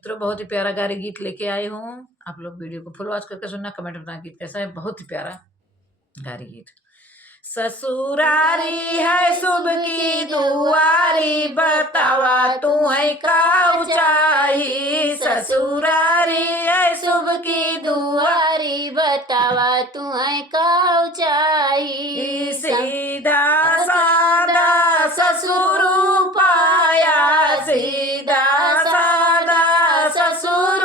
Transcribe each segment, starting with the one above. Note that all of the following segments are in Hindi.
मित्रों, बहुत ही प्यारा गारी गीत लेके आई हूँ। आप लोग वीडियो को फुल वॉच करके सुनना, कमेंट में बताना गीत कैसा है। बहुत ही प्यारा गारी गीत। ससुरारी है शुभ की दुआरी, बतावा तू है का चाही। ससुरारी है शुभ की दुआरी, बतावा तू है का चाही। सीधा सादा ससुर पाया, सीधा सादा ससुर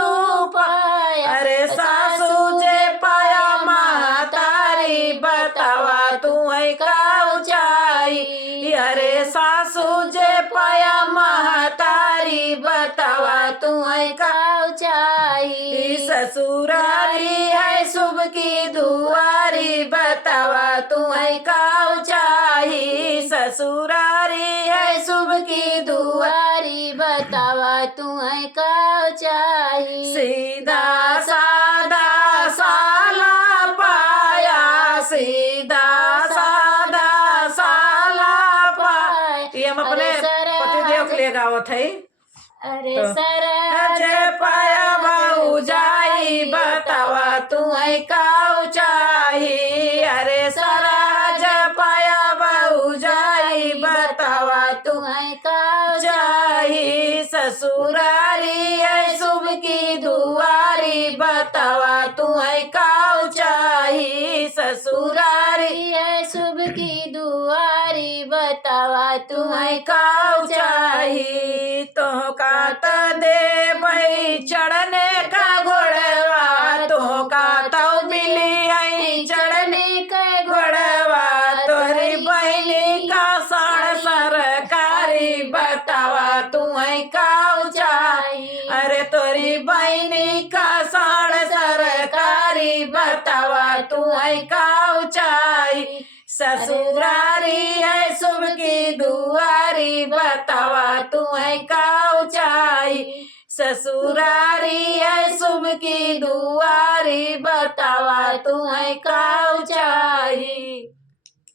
पाया। अरे सासू जे पाया महतारी, बतावा तू है का चाही। अरे सासू जे पाया महतारी, बतावा तू है का चाही। ससुरारी है शुभ की दुआरी, बतावा तू है का चाही। ससुरारी है शुभ की दुआरी, बतावा तू है का चाही। सीधा सादा साला पाया, सीधा सादा साला पाया। ये हम अपने पतिदेव के लिए गावत है। अरे सरहज पाया भाऊ जाई, बतावा तू है का चाही। अरे सरहज पाया भाऊ जाई, बतावा तू है का चाही। ससुरारी है शुभ की दुआरी, बतावा तू है का चाही। ससुरारी है शुभ की दुआरी, बतावा तू है का चाही। तो का दे भाई चढ़ने का घोड़वा, तो का तो मिली है चढ़ने का घोड़वा। तोरी बहनी का साड़ सरकारी, बतावा तू है का चाही। अरे तोरी बहनी का साड़ सरकारी, बतावा तू है का चाही। ससुरारी है शुभ की दुआरी, बतावा तू है का चाही। ससुरारी है शुभ की दुआरी, बतावा तू है का